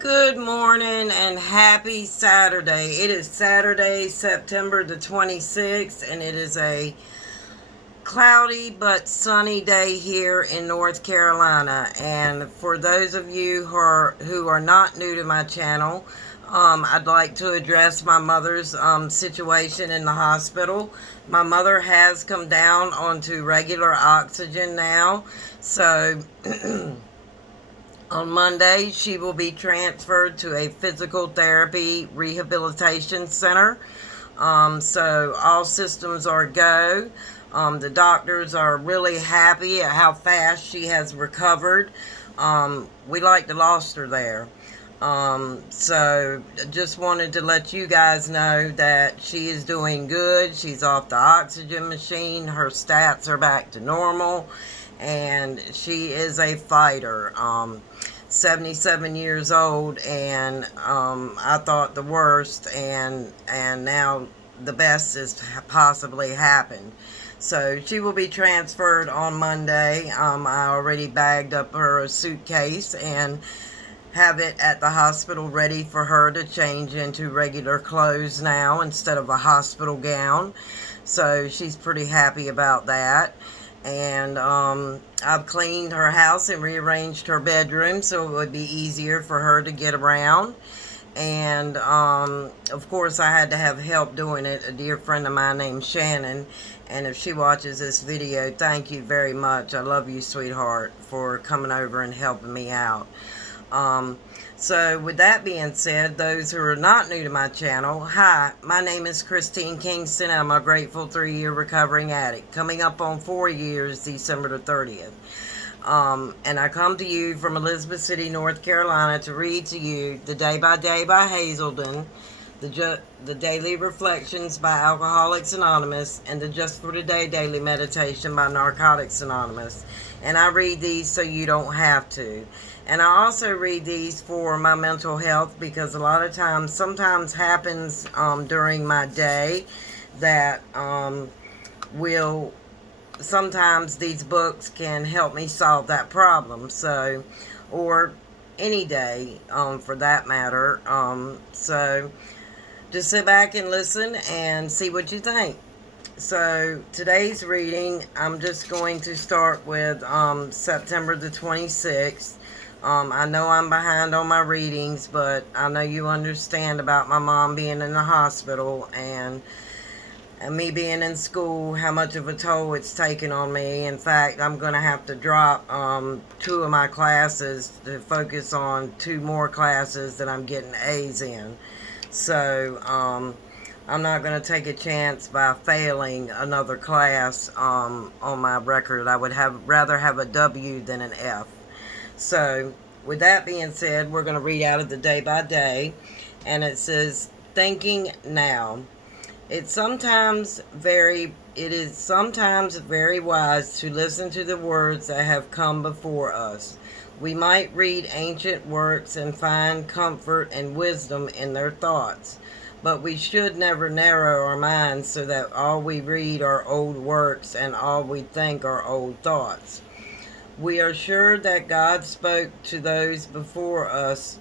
Good morning and happy Saturday. It is Saturday, September the 26th, and it is a cloudy but sunny day here in North Carolina. And for those of you who are not new to my channel, I'd like to address my mother's situation in the hospital. My mother has come down onto regular oxygen now, so on Monday, she will be transferred to a physical therapy rehabilitation center. So all systems are go. The doctors are really happy at how fast she has recovered. We like to lost her there. So just wanted to let you guys know that she is doing good. She's off the oxygen machine. Her stats are back to normal. And she is a fighter. 77 years old, and I thought the worst, and now the best has possibly happened. So she will be transferred on Monday. I already bagged up her a suitcase and have it at the hospital ready for her to change into regular clothes now instead of a hospital gown. So she's pretty happy about that. And I've cleaned her house and rearranged her bedroom so it would be easier for her to get around. And of course I had to have help doing it, a dear friend of mine named Shannon. And if she watches this video, thank you very much. I love you, sweetheart, for coming over and helping me out. So with that being said, those who are not new to my channel, hi, my name is Christine Kingston. I'm a grateful 3-year recovering addict, coming up on 4 years, December the 30th. And I come to you from Elizabeth City, North Carolina, to read to you The Day by Day by Hazelden, the Daily Reflections by Alcoholics Anonymous, and the Just for Today Daily Meditation by Narcotics Anonymous. And I read these so you don't have to. And I also read these for my mental health, because a lot of times, sometimes happens during my day that sometimes these books can help me solve that problem. So, or any day for that matter. So just sit back and listen and see what you think. So today's reading, I'm just going to start with September the 26th. I know I'm behind on my readings, but I know you understand about my mom being in the hospital and me being in school, how much of a toll it's taken on me. In fact, I'm going to have to drop 2 of my classes to focus on 2 more classes that I'm getting A's in. So I'm not going to take a chance by failing another class on my record. I would rather have a W than an F. So, with that being said, we're going to read out of the Day by Day, and it says, Thinking Now. It is sometimes very wise to listen to the words that have come before us. We might read ancient works and find comfort and wisdom in their thoughts, but we should never narrow our minds so that all we read are old works and all we think are old thoughts. We are sure that God spoke to those before us,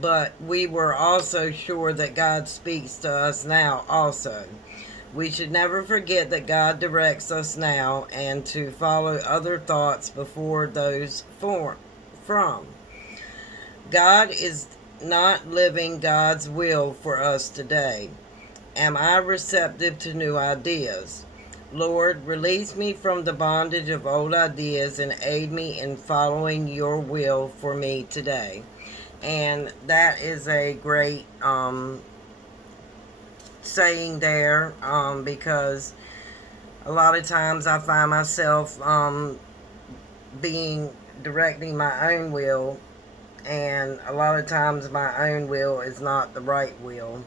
but we were also sure that God speaks to us now also. We should never forget that God directs us now and to follow other thoughts before those from. God is not living God's will for us today. Am I receptive to new ideas? Lord, release me from the bondage of old ideas and aid me in following your will for me today. And that is a great saying there, because a lot of times I find myself directing my own will, and a lot of times my own will is not the right will.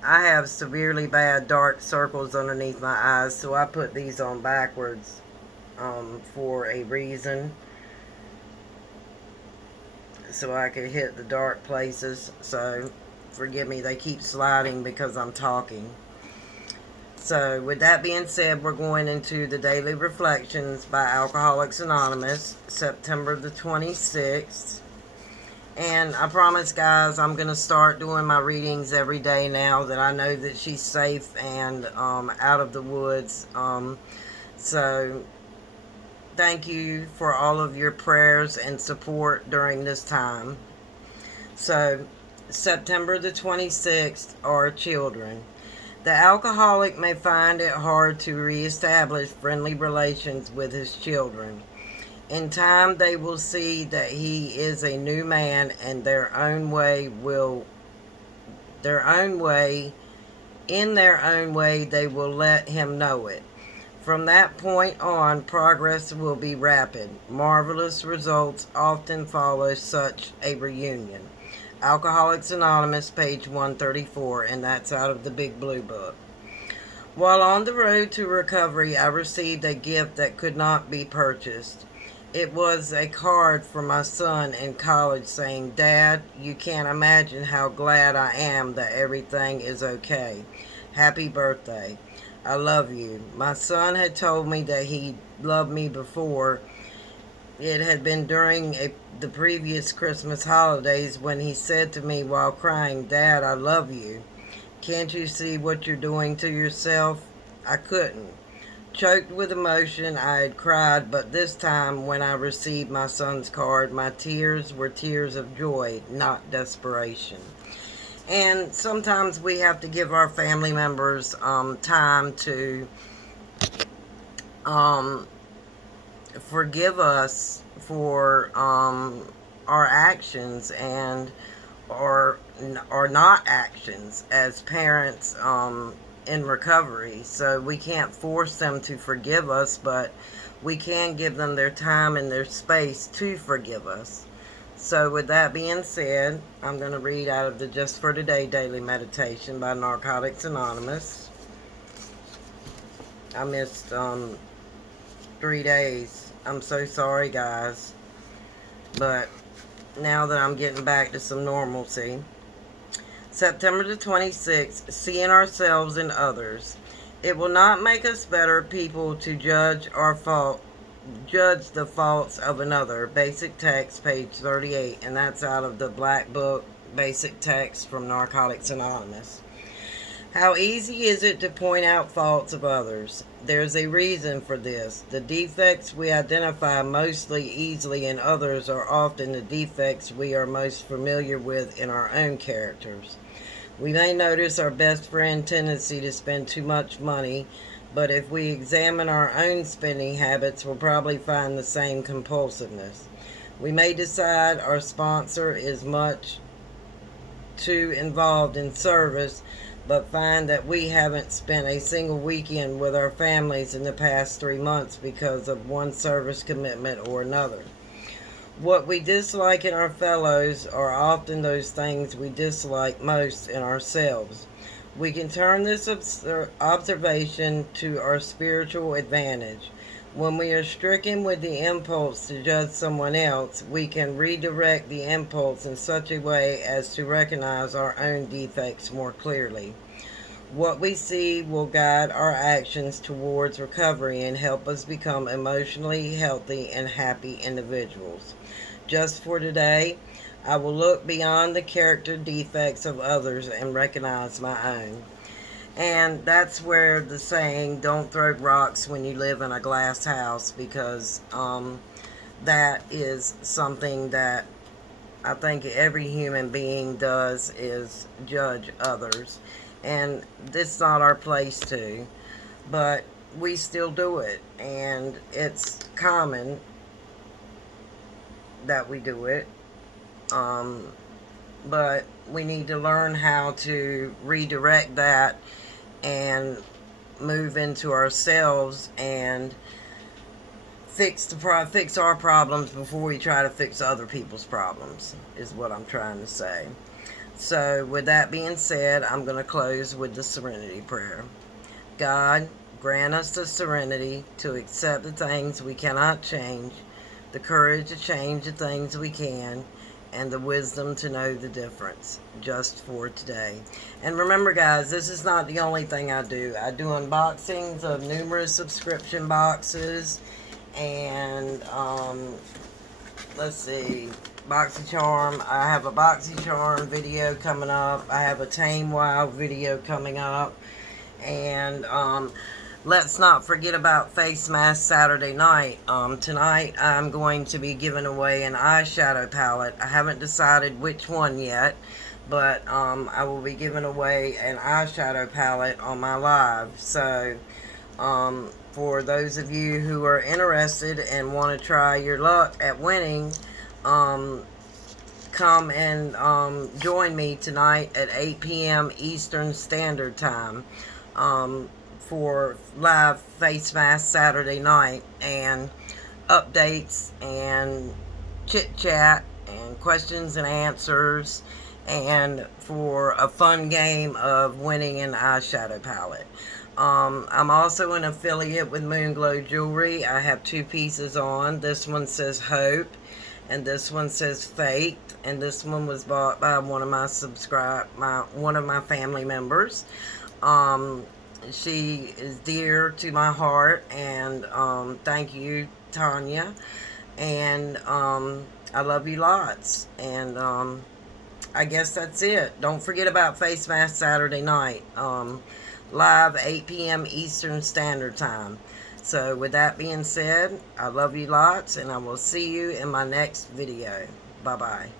I have severely bad dark circles underneath my eyes, so I put these on backwards for a reason, so I could hit the dark places. So forgive me, they keep sliding because I'm talking. So, with that being said, we're going into the Daily Reflections by Alcoholics Anonymous, September the 26th. And I promise, guys, I'm going to start doing my readings every day now that I know that she's safe and out of the woods. So, thank you for all of your prayers and support during this time. So, September the 26th are children. The alcoholic may find it hard to reestablish friendly relations with his children. In time, they will see that he is a new man, and in their own way, they will let him know it. From that point on, progress will be rapid. Marvelous results often follow such a reunion. Alcoholics Anonymous, page 134, and that's out of the Big Blue Book. While on the road to recovery, I received a gift that could not be purchased. It was a card from my son in college saying, "Dad, you can't imagine how glad I am that everything is okay. Happy birthday. I love you." My son had told me that he loved me before. It had been during the previous Christmas holidays when he said to me while crying, "Dad, I love you. Can't you see what you're doing to yourself?" I couldn't. Choked with emotion, I had cried, but this time when I received my son's card, my tears were tears of joy, not desperation. And sometimes we have to give our family members time to forgive us for our actions and or not actions as parents in recovery. So we can't force them to forgive us, but we can give them their time and their space to forgive us. So with that being said, I'm going to read out of the Just for Today Daily Meditation by Narcotics Anonymous. I missed 3 days. I'm so sorry, guys. But now that I'm getting back to some normalcy. September the 26th, seeing ourselves and others. It will not make us better people to judge the faults of another. Basic text, page 38, and that's out of the Black Book, basic text from Narcotics Anonymous. How easy is it to point out faults of others? There's a reason for this. The defects we identify mostly easily in others are often the defects we are most familiar with in our own characters. We may notice our best friend's tendency to spend too much money, but if we examine our own spending habits, we'll probably find the same compulsiveness. We may decide our sponsor is much too involved in service, but find that we haven't spent a single weekend with our families in the past 3 months because of one service commitment or another. What we dislike in our fellows are often those things we dislike most in ourselves. We can turn this observation to our spiritual advantage. When we are stricken with the impulse to judge someone else, we can redirect the impulse in such a way as to recognize our own defects more clearly. What we see will guide our actions towards recovery and help us become emotionally healthy and happy individuals. Just for today, I will look beyond the character defects of others and recognize my own. And that's where the saying, "Don't throw rocks when you live in a glass house," because that is something that I think every human being does, is judge others. And this is not our place to, but we still do it. And it's common that we do it. But we need to learn how to redirect that and move into ourselves and fix our problems before we try to fix other people's problems, is what I'm trying to say. So with that being said, I'm going to close with the Serenity Prayer. God, grant us the serenity to accept the things we cannot change, the courage to change the things we can, and the wisdom to know the difference, just for today. And remember, guys, this is not the only thing I do. I do unboxings of numerous subscription boxes, and let's see, BoxyCharm. I have a BoxyCharm video coming up. I have a Tame Wild video coming up. And let's not forget about Face Mask Saturday night. Tonight I'm going to be giving away an eyeshadow palette. I haven't decided which one yet, but I will be giving away an eyeshadow palette on my live. So for those of you who are interested and want to try your luck at winning, come and join me tonight at 8 p.m. Eastern Standard Time for live Face Mask Saturday night, and updates and chit chat and questions and answers, and for a fun game of winning an eyeshadow palette. I'm also an affiliate with Moonglow Jewelry. I have two pieces on. This one says Hope, and this one says Faith, and this one was bought by one of my family members. She is dear to my heart, and thank you, Tanya, and I love you lots. And I guess that's it. Don't forget about Face Mask Saturday night, live 8 p.m. Eastern Standard Time. So with that being said, I love you lots, and I will see you in my next video. Bye-bye.